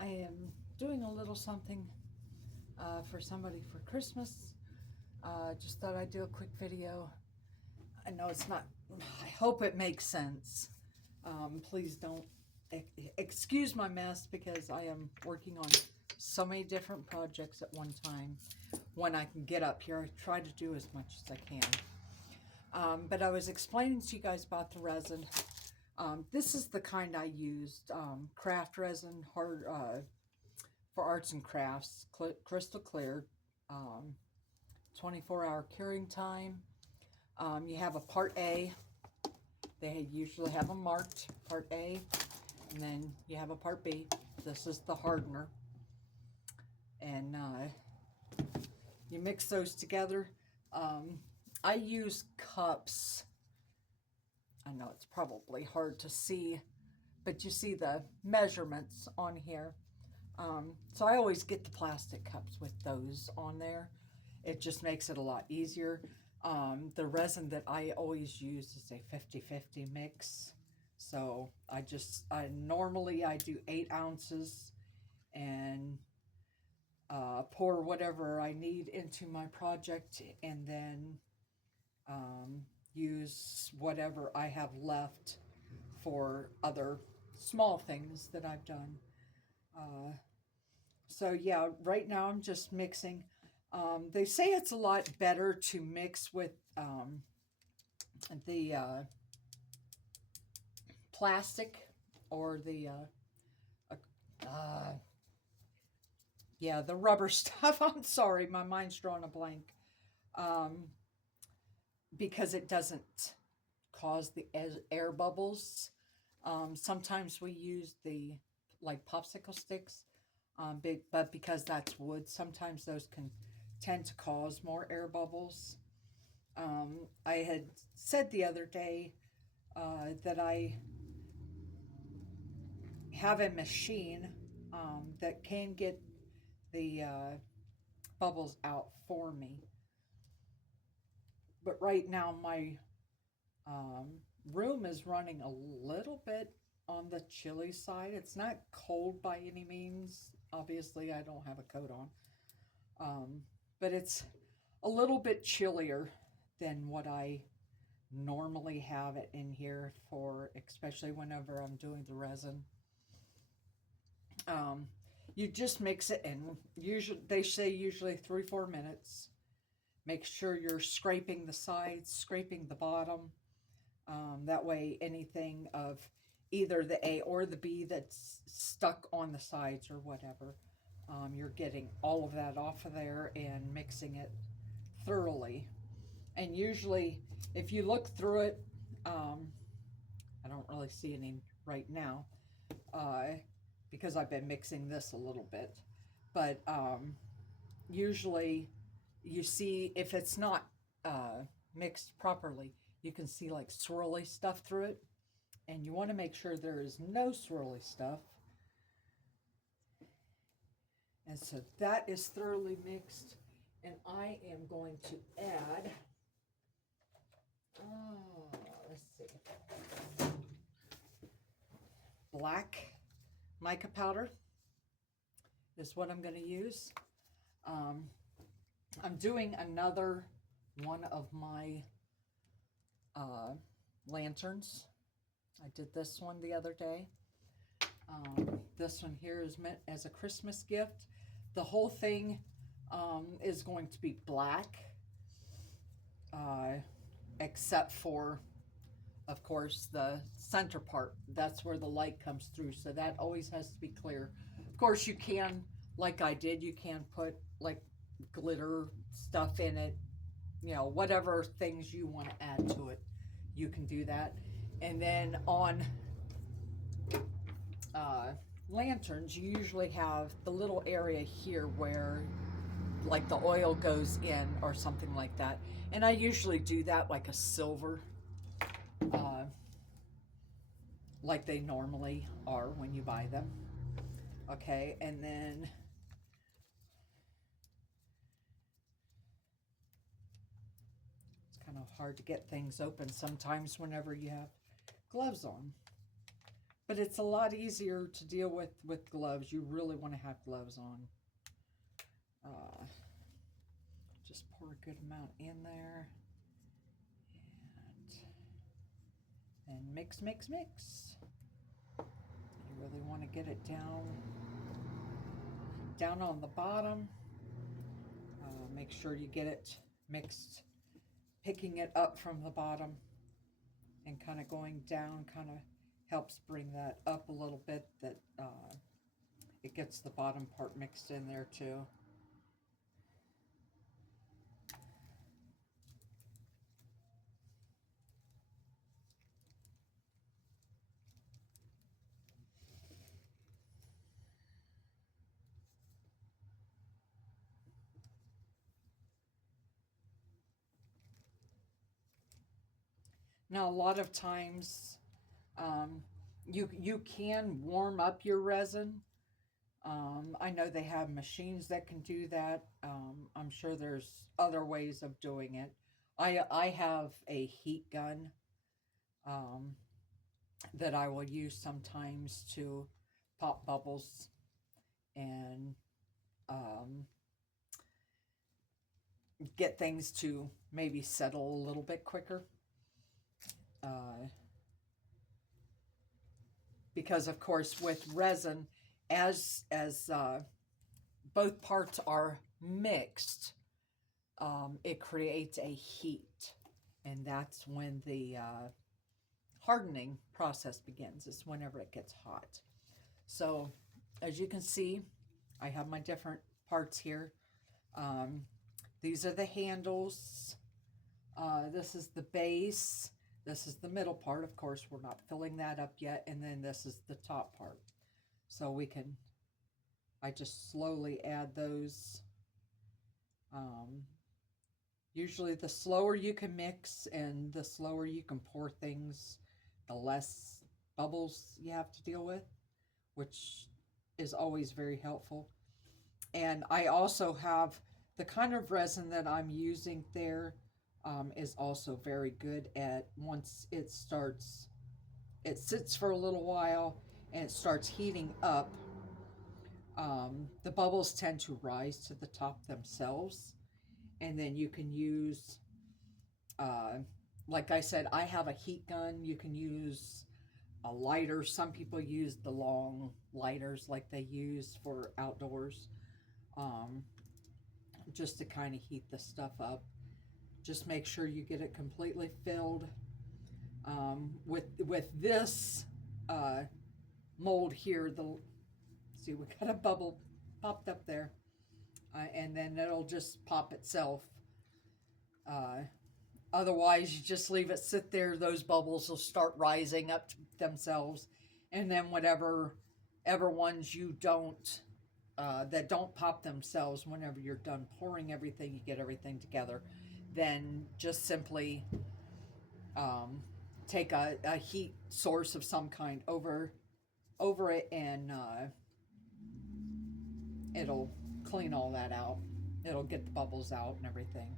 I am doing a little something for somebody for Christmas. Just thought I'd do a quick video. I know it's not, I hope it makes sense. Please don't excuse my mess because I am working on so many different projects at one time. When I can get up here, I try to do as much as I can. But I was explaining to you guys about the resin. This is the kind I used, craft resin, hard for arts and crafts, crystal clear, 24-hour curing time. You have a part A. They usually have them marked, part A, and then you have a part B. This is the hardener. And you mix those together. I use cups. I know it's probably hard to see, but you see the measurements on here. So I always get the plastic cups with those on there. It just makes it a lot easier. The resin that I always use is a 50-50 mix. So normally I do 8 ounces and pour whatever I need into my project, and then use whatever I have left for other small things that I've done. So yeah, right now I'm just mixing. They say it's a lot better to mix with the plastic or the rubber stuff. I'm sorry, my mind's drawing a blank. Because it doesn't cause the air bubbles. Sometimes we use the like popsicle sticks, but because that's wood, sometimes those can tend to cause more air bubbles. I had said the other day that I have a machine that can get the bubbles out for me. But right now my room is running a little bit on the chilly side. It's not cold by any means. Obviously, I don't have a coat on. But it's a little bit chillier than what I normally have it in here for, especially whenever I'm doing the resin. You just mix it in. Usually, they say usually 3-4 minutes. Make sure you're scraping the sides, scraping the bottom. That way anything of either the A or the B that's stuck on the sides or whatever, you're getting all of that off of there and mixing it thoroughly. And usually, if you look through it, I don't really see any right now because I've been mixing this a little bit. But usually you see if it's not mixed properly, you can see like swirly stuff through it. And you want to make sure there is no swirly stuff. And so that is thoroughly mixed. And I am going to add, let's see, black mica powder is what I'm going to use. I'm doing another one of my lanterns. I did this one the other day. This one here is meant as a Christmas gift. The whole thing is going to be black, except for, of course, the center part. That's where the light comes through, so that always has to be clear. Of course, you can, like I did, you can put like glitter stuff in it, you know, whatever things you want to add to it, you can do that. And then on lanterns, you usually have the little area here where like the oil goes in or something like that. And I usually do that like a silver, like they normally are when you buy them. Okay, and then it's kind of hard to get things open sometimes whenever you have gloves on. But it's a lot easier to deal with gloves. You really want to have gloves on. Just pour a good amount in there. And mix, mix, mix. You really want to get it down on the bottom. Make sure you get it mixed, picking it up from the bottom and kind of going down kind of helps bring that up a little bit, that it gets the bottom part mixed in there too. Now, a lot of times, you can warm up your resin. I know they have machines that can do that. I'm sure there's other ways of doing it. I have a heat gun that I will use sometimes to pop bubbles and get things to maybe settle a little bit quicker. Because of course with resin, as both parts are mixed, it creates a heat, and that's when the hardening process begins. It's whenever it gets hot. So as you can see, I have my different parts here. These are the handles. This is the base. This is the middle part. Of course, we're not filling that up yet. And then this is the top part. So I just slowly add those. Usually the slower you can mix and the slower you can pour things, the less bubbles you have to deal with, which is always very helpful. And I also have the kind of resin that I'm using there is also very good at, once it sits for a little while and it starts heating up, the bubbles tend to rise to the top themselves. And then you can use, like I said, I have a heat gun. You can use a lighter. Some people use the long lighters like they use for outdoors, just to kind of heat the stuff up. Just make sure you get it completely filled. With this mold here, see, we got a bubble popped up there, and then it'll just pop itself. Otherwise, you just leave it sit there, those bubbles will start rising up to themselves, and then whatever ones you don't that don't pop themselves, whenever you're done pouring everything, you get everything together, then just simply take a heat source of some kind over it, and it'll clean all that out. It'll get the bubbles out and everything.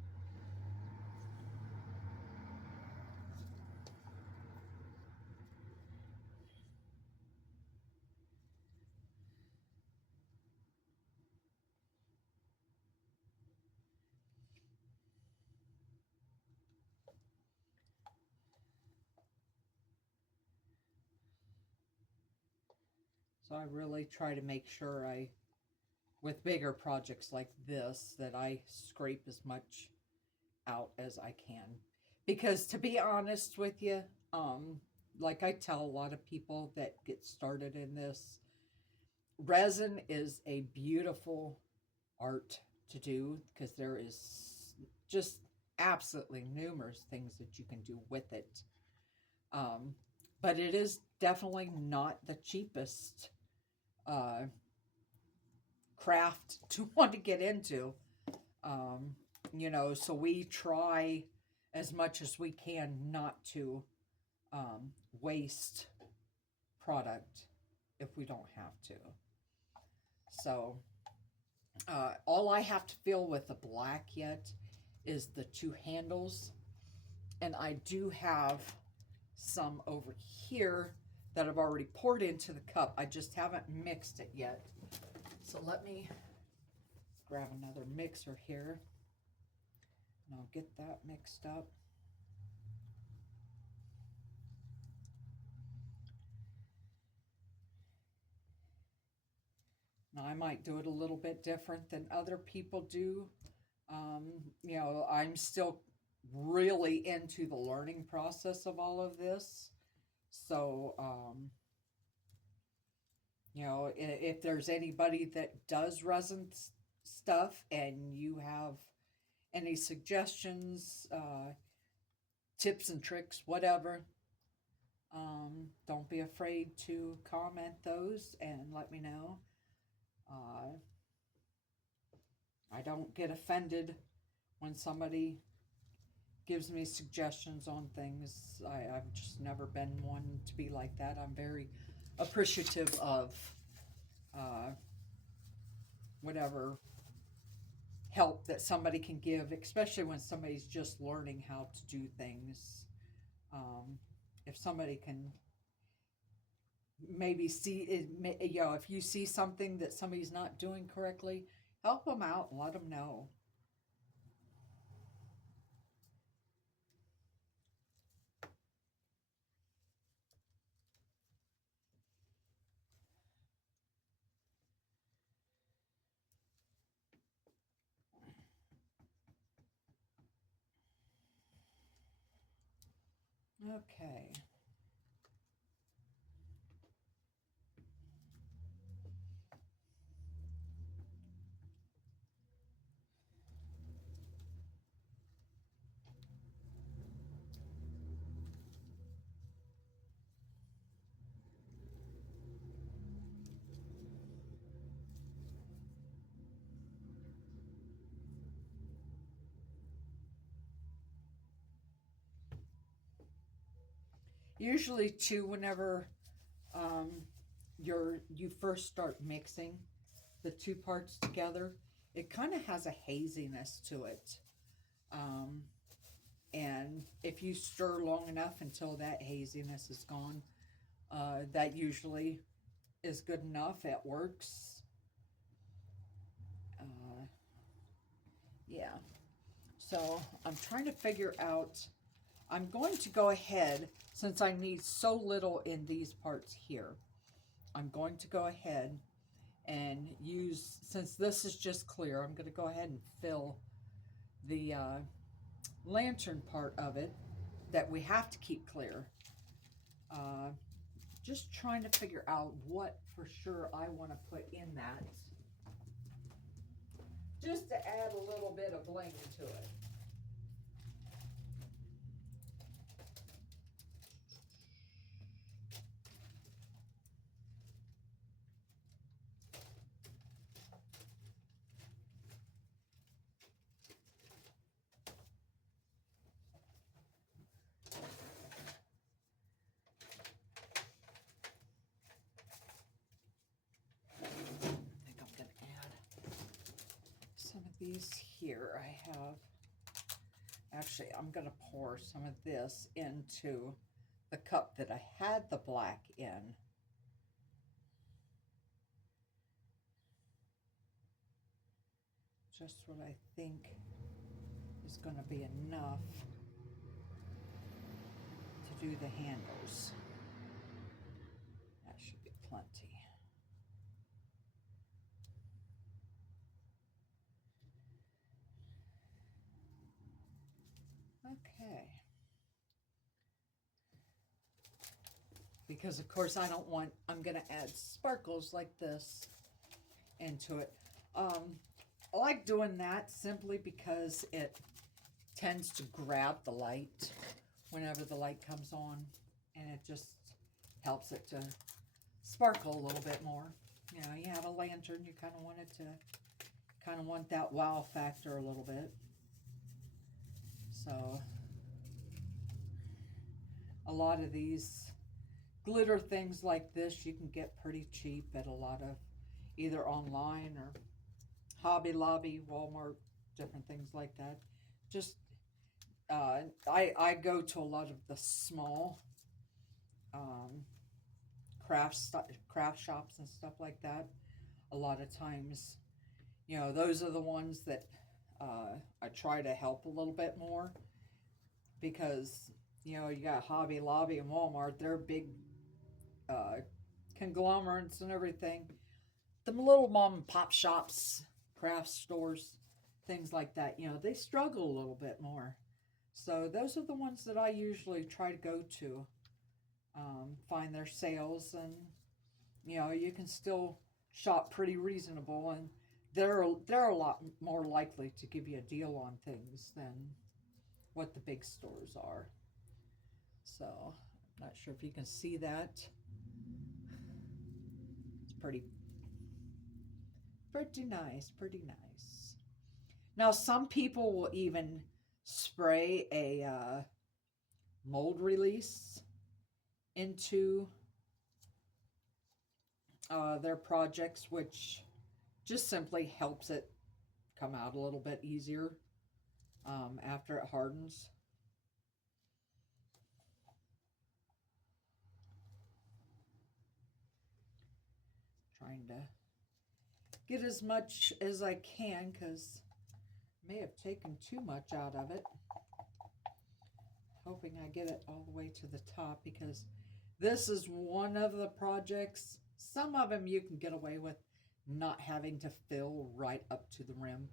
So I really try to make sure with bigger projects like this, that I scrape as much out as I can. Because to be honest with you, like I tell a lot of people that get started in this, resin is a beautiful art to do, because there is just absolutely numerous things that you can do with it. But it is definitely not the cheapest craft to want to get into. So we try as much as we can not to waste product if we don't have to. So all I have to fill with the black yet is the two handles, and I do have some over here that I've already poured into the cup. I just haven't mixed it yet. So let me grab another mixer here, and I'll get that mixed up. Now, I might do it a little bit different than other people do. You know, I'm still really into the learning process of all of this. So, you know, if there's anybody that does resin stuff and you have any suggestions, tips and tricks, whatever, don't be afraid to comment those and let me know. I don't get offended when somebody gives me suggestions on things. I've just never been one to be like that. I'm very appreciative of whatever help that somebody can give, especially when somebody's just learning how to do things. If somebody can maybe see it, you know, if you see something that somebody's not doing correctly, help them out and let them know. Okay. Usually, too, whenever um, you first start mixing the two parts together, it kind of has a haziness to it. Um, and if you stir long enough until that haziness is gone, that usually is good enough. It works. Uh, yeah. So I'm trying to figure out. I'm going to go ahead, since I need so little in these parts here, I'm going to go ahead and use, since this is just clear, I'm going to go ahead and fill the lantern part of it that we have to keep clear. Just trying to figure out what for sure I want to put in that, just to add a little bit of bling to it. Some of these here I have, actually I'm going to pour some of this into the cup that I had the black in. Just what I think is going to be enough to do the handles. That should be plenty. Okay. Because of course I'm going to add sparkles like this into it. I like doing that simply because it tends to grab the light whenever the light comes on, and it just helps it to sparkle a little bit more. You know, you have a lantern, you kind of want that wow factor a little bit. So a lot of these glitter things like this you can get pretty cheap at a lot of either online or Hobby Lobby, Walmart, different things like that. Just I go to a lot of the small craft shops and stuff like that, a lot of times, you know, those are the ones that I try to help a little bit more because, you know, you got Hobby Lobby and Walmart, they're big uh, conglomerates and everything. The little mom and pop shops, craft stores, things like that, you know, they struggle a little bit more. So those are the ones that I usually try to go to, find their sales, and you know you can still shop pretty reasonable, and they're a lot more likely to give you a deal on things than what the big stores are. So I'm not sure if you can see that. It's pretty nice, pretty nice. Now some people will even spray a mold release into their projects, which just simply helps it come out a little bit easier after it hardens. Trying to get as much as I can because I may have taken too much out of it. Hoping I get it all the way to the top because this is one of the projects. Some of them you can get away with not having to fill right up to the rim.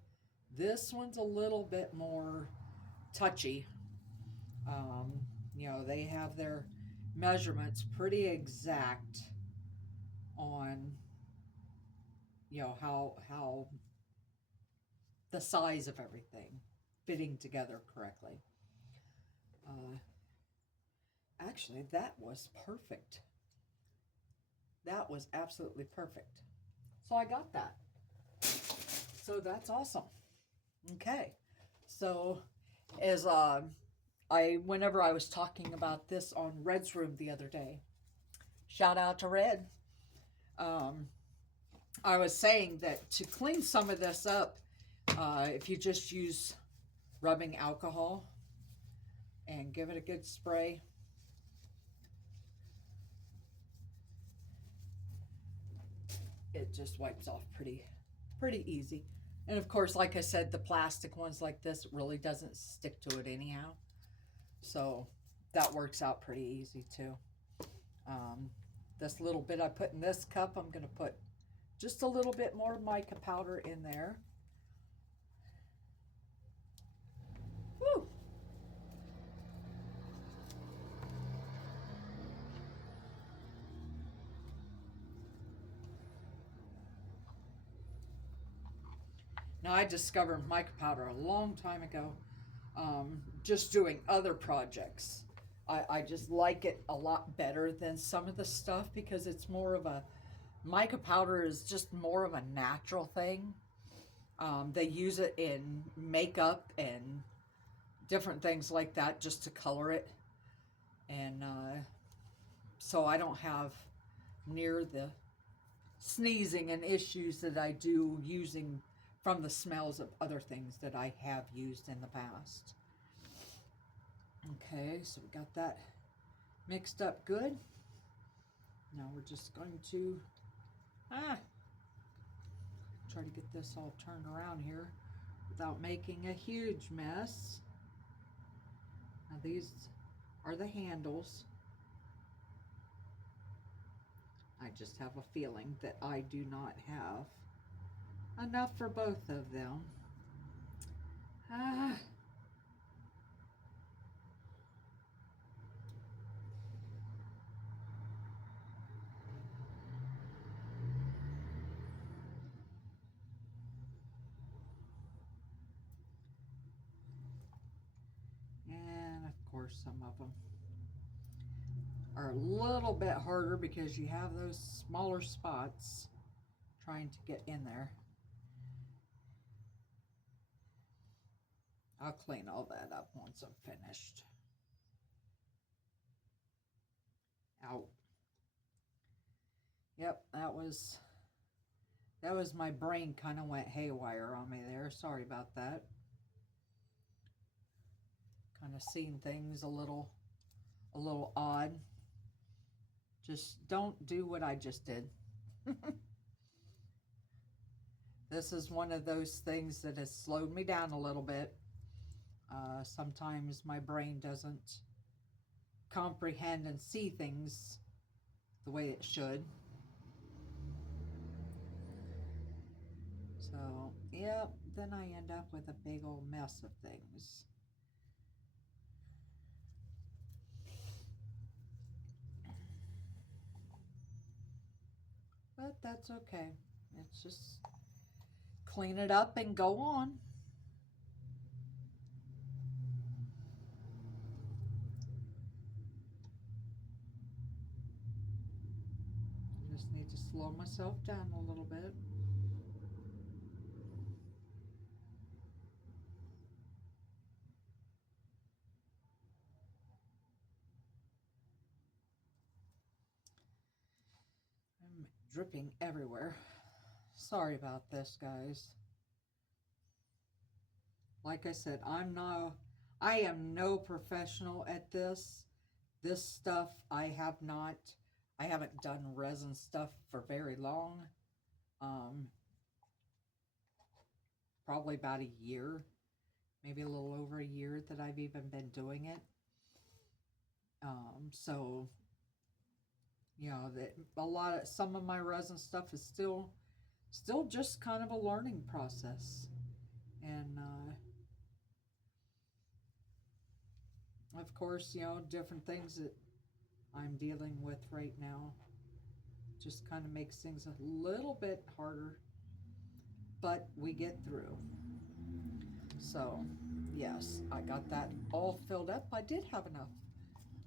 This one's a little bit more touchy. You know, they have their measurements pretty exact on, you know, how the size of everything fitting together correctly. Uh, Actually, that was perfect. That was absolutely perfect. So I got that. So that's awesome. Okay. So as whenever I was talking about this on Red's room the other day, shout out to Red. Um, I was saying that to clean some of this up, if you just use rubbing alcohol and give it a good spray, it just wipes off pretty easy. And of course, like I said, the plastic ones like this really doesn't stick to it anyhow. So that works out pretty easy too. This little bit I put in this cup, I'm going to put just a little bit more mica powder in there. Woo! Now I discovered mica powder a long time ago, just doing other projects. I just like it a lot better than some of the stuff because it's more of a, mica powder is just more of a natural thing. They use it in makeup and different things like that just to color it. And so I don't have near the sneezing and issues that I do using from the smells of other things that I have used in the past. Okay, so we got that mixed up good. Now we're just going to try to get this all turned around here without making a huge mess. Now these are the handles. I just have a feeling that I do not have enough for both of them. And of course some of them are a little bit harder because you have those smaller spots trying to get in there. I'll clean all that up once I'm finished. Out. Yep, that was my brain kind of went haywire on me there. Sorry about that. Kind of seeing things a little odd. Just don't do what I just did. This is one of those things that has slowed me down a little bit. Sometimes my brain doesn't comprehend and see things the way it should. So, yep, then I end up with a big old mess of things. But that's okay. It's just clean it up and go on. Just need to slow myself down a little bit. I'm dripping everywhere. Sorry about this, guys. Like I said, I am no professional at this. This stuff I haven't done resin stuff for very long. Probably about a year, maybe a little over a year that I've even been doing it. So, you know, some of my resin stuff is still just kind of a learning process. And, of course, you know, different things that I'm dealing with right now just kind of makes things a little bit harder, but we get through. So, yes, I got that all filled up. I did have enough.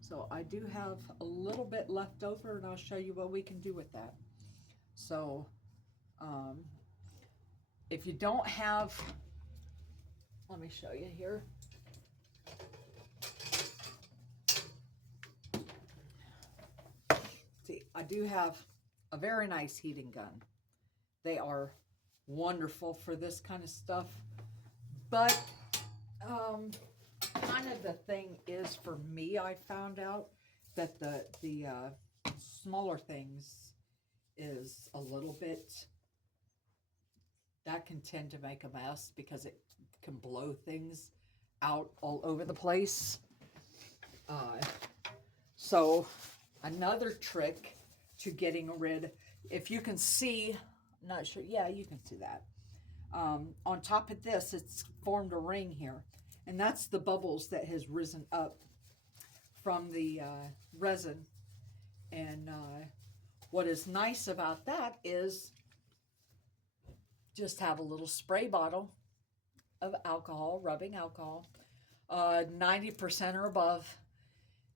So I do have a little bit left over, and I'll show you what we can do with that. So, if you don't have, let me show you here. See, I do have a very nice heating gun. They are wonderful for this kind of stuff. But kind of the thing is, for me, I found out that the smaller things is a little bit, that can tend to make a mess because it can blow things out all over the place. So another trick to getting rid, if you can see, I'm not sure, yeah, you can see that. On top of this, it's formed a ring here, and that's the bubbles that has risen up from the resin. And what is nice about that is just have a little spray bottle of alcohol, rubbing alcohol. 90% or above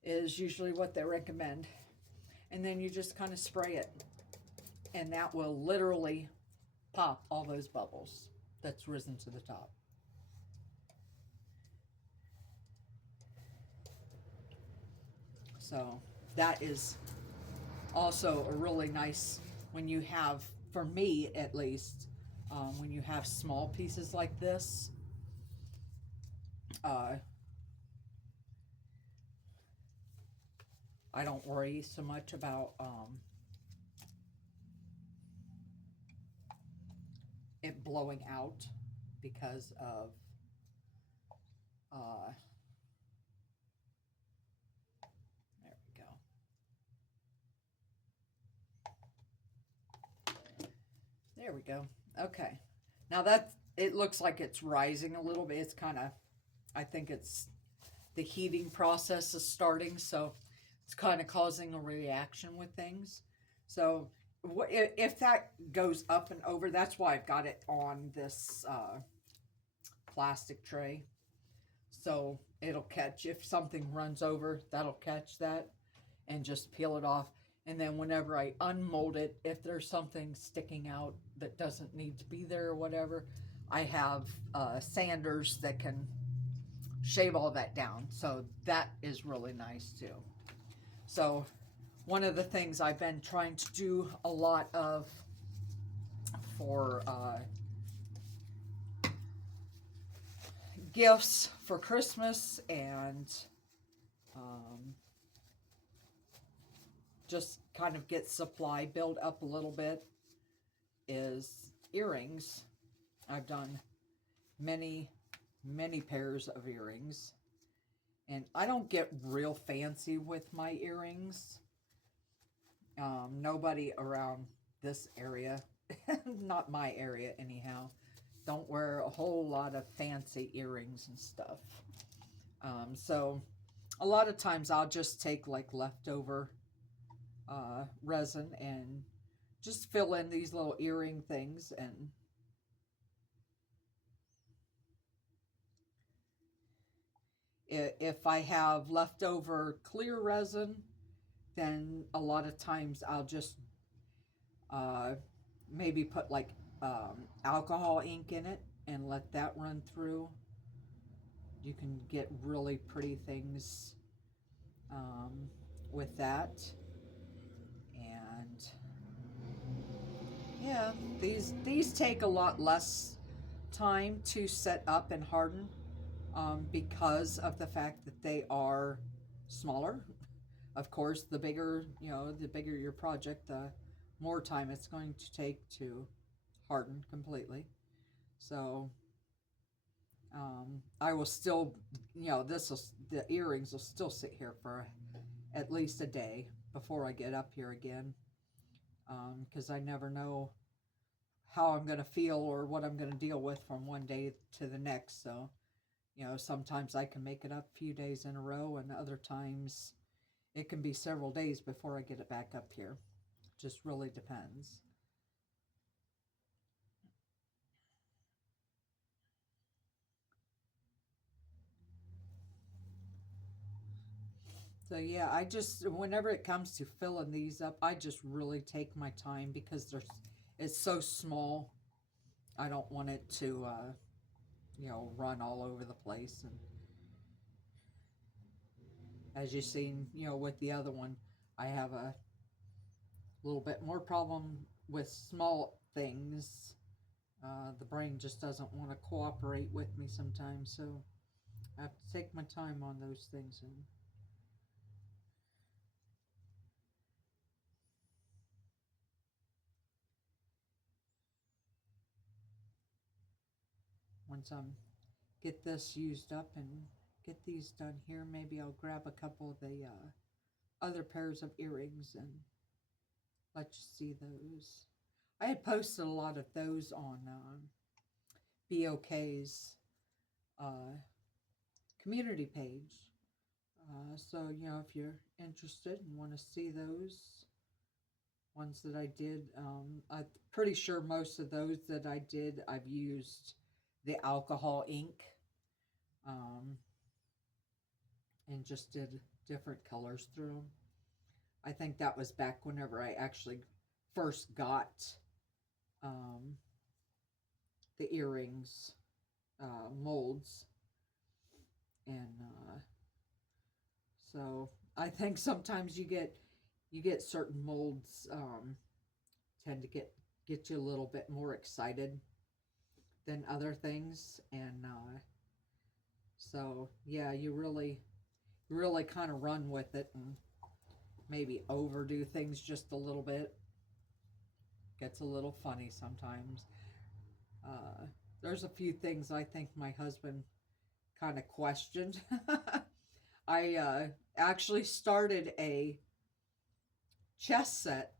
is usually what they recommend. And then you just kind of spray it, and that will literally pop all those bubbles that's risen to the top. So that is also a really nice, when you have, for me at least, when you have small pieces like this, I don't worry so much about it blowing out because of there we go. There we go. Okay. Now that it looks like it's rising a little bit. It's kind of, I think it's the heating process is starting, so it's kind of causing a reaction with things. So if that goes up and over, that's why I've got it on this plastic tray. So it'll catch, if something runs over, that'll catch that and just peel it off. And then whenever I unmold it, if there's something sticking out that doesn't need to be there or whatever, I have sanders that can shave all that down. So that is really nice too. So one of the things I've been trying to do a lot of for gifts for Christmas and just kind of get supply build up a little bit is earrings. I've done many, many pairs of earrings. And I don't get real fancy with my earrings. Nobody around this area, not my area anyhow, don't wear a whole lot of fancy earrings and stuff. So a lot of times I'll just take like leftover resin and just fill in these little earring things. And if I have leftover clear resin, then a lot of times I'll just maybe put like alcohol ink in it and let that run through. You can get really pretty things with that. And yeah, these take a lot less time to set up and harden because of the fact that they are smaller. Of course, the bigger your project, the more time it's going to take to harden completely. So I will still, the earrings will still sit here for at least a day before I get up here again, because I never know how I'm going to feel or what I'm going to deal with from one day to the next. So, sometimes I can make it up a few days in a row, and other times it can be several days before I get it back up here. Just really depends. So yeah, whenever it comes to filling these up, I just really take my time because it's so small. I don't want it to, run all over the place. And as you've seen, with the other one, I have a little bit more problem with small things. The brain just doesn't want to cooperate with me sometimes, so I have to take my time on those things. And once I'm get this used up and get these done here, maybe I'll grab a couple of the other pairs of earrings and let you see those. I had posted a lot of those on BOK's community page. So, if you're interested and want to see those ones that I did, I'm pretty sure most of those that I did, I've used the alcohol ink and just did different colors through them. I think that was back whenever I actually first got the earrings molds. And so I think sometimes you get certain molds tend to get you a little bit more excited than other things. And so yeah, you really kind of run with it and maybe overdo things just a little bit. Gets a little funny sometimes. There's a few things I think my husband kind of questioned. I actually started a chess set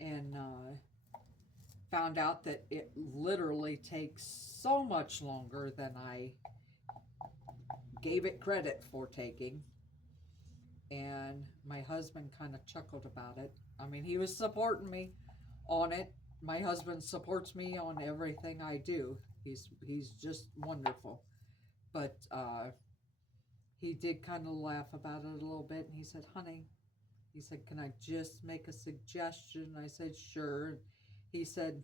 and found out that it literally takes so much longer than I gave it credit for taking. And my husband kind of chuckled about it. I mean, he was supporting me on it. My husband supports me on everything I do. He's just wonderful. But he did kind of laugh about it a little bit, and he said, "Honey," he said, "can I just make a suggestion?" I said, "Sure." He said,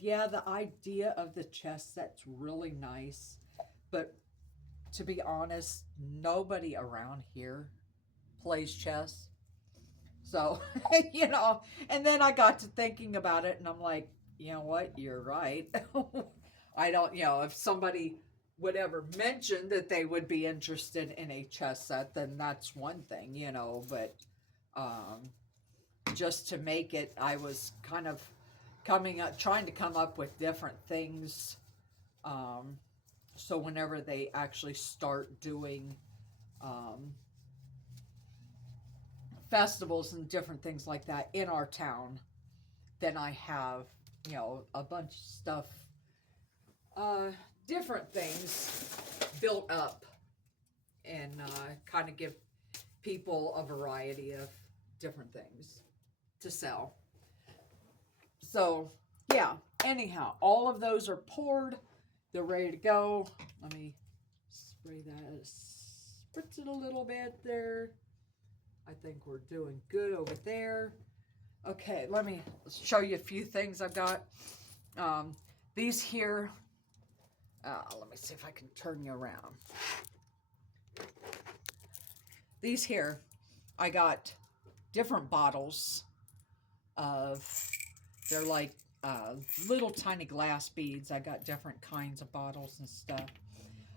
"Yeah, the idea of the chess set's really nice, but to be honest, nobody around here plays chess." So, and then I got to thinking about it, and I'm like, you know what? You're right. I don't, if somebody would ever mention that they would be interested in a chess set, then that's one thing, you know, but just to make it, I was kind of trying to come up with different things. So whenever they actually start doing festivals and different things like that in our town, then I have, you know, a bunch of stuff, different things built up, and kind of give people a variety of different things to sell. So yeah, anyhow, all of those are poured. They're ready to go. Let me spray that, spritz it a little bit there. I think we're doing good over there. Okay, let me show you a few things I've got. These here, let me see if I can turn you around. These here, I got different bottles of, they're like little tiny glass beads. I got different kinds of bottles and stuff.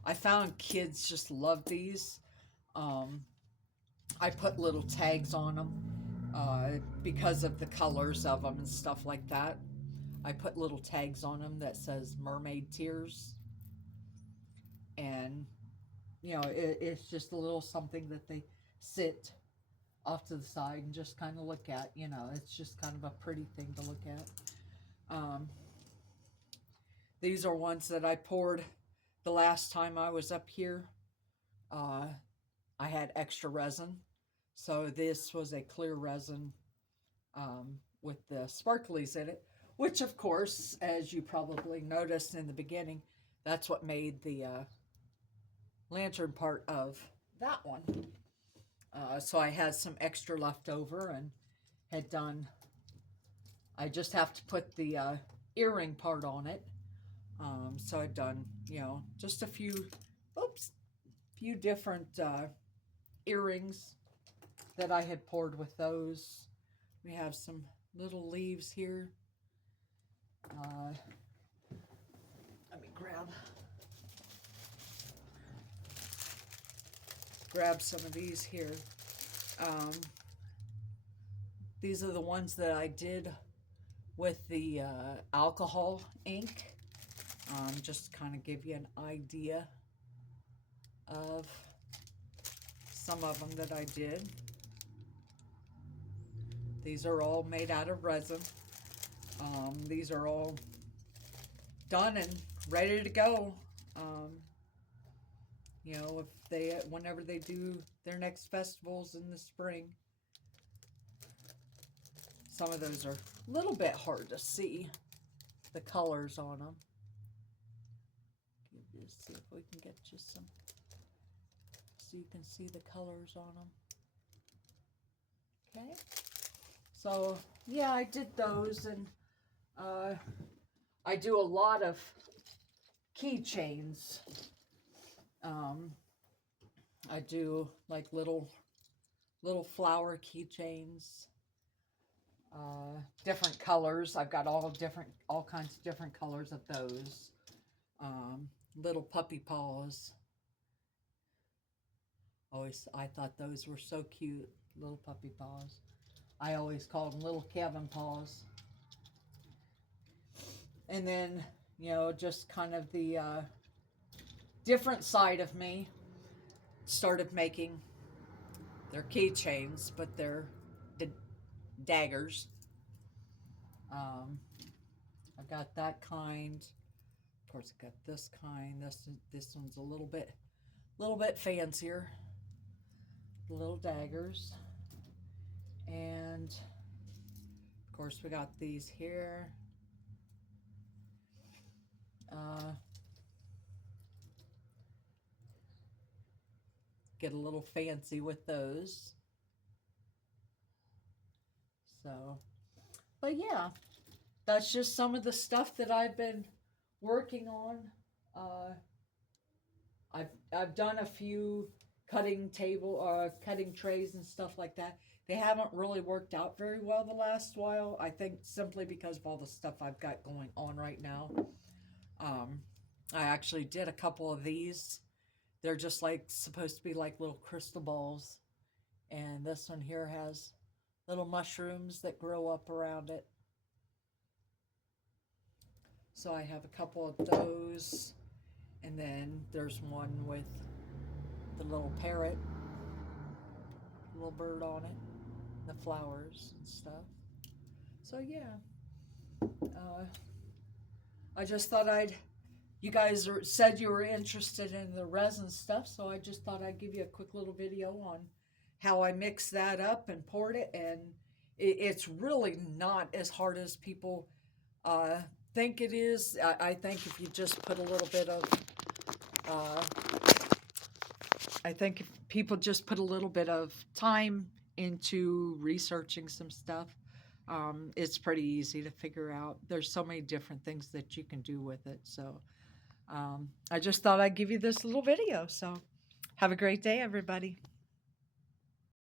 I found kids just love these. I put little tags on them because of the colors of them and stuff like that. I put little tags on them that says mermaid tears. And, you know, it's just a little something that they sit off to the side and just kind of look at. You know, it's just kind of a pretty thing to look at. These are ones that I poured the last time I was up here. I had extra resin, so this was a clear resin with the sparklies in it, which of course, as you probably noticed in the beginning, that's what made the lantern part of that one. So I had some extra left over and had done, I just have to put the earring part on it. So I'd done, you know, just a few different earrings that I had poured with those. We have some little leaves here. Let me grab some of these here. These are the ones that I did with the alcohol ink. Just to kind of give you an idea of some of them that I did. These are all made out of resin. These are all done and ready to go. You know, if they, whenever they do their next festivals in the spring. Some of those are a little bit hard to see the colors on them. Just see if we can get you some, so you can see the colors on them. Okay. So yeah, I did those, and I do a lot of keychains. I do like little flower keychains, different colors. I've got all kinds of different colors of those. Little puppy paws. I thought those were so cute, little puppy paws. I always called them little Kevin paws. And then, you know, just kind of the different side of me started making their keychains, but they're daggers. I've got that kind. Of course, I got this kind. This one's a little bit fancier. Little daggers. And of course, we got these here. Get a little fancy with those. So, but yeah, that's just some of the stuff that I've been working on. I've done a few cutting trays and stuff like that. They haven't really worked out very well the last while. I think simply because of all the stuff I've got going on right now. I actually did a couple of these. They're just like supposed to be like little crystal balls. And this one here has little mushrooms that grow up around it. So I have a couple of those. And then there's one with the little parrot, little bird on it, the flowers and stuff. So yeah, uh, I just thought you guys said you were interested in the resin stuff, so I just thought I'd give you a quick little video on how I mixed that up and poured it. And it's really not as hard as people uh, think it is. I think if you just put a little bit of, uh, I think if people just put a little bit of time into researching some stuff, it's pretty easy to figure out. There's so many different things that you can do with it. So I just thought I'd give you this little video. So have a great day, everybody.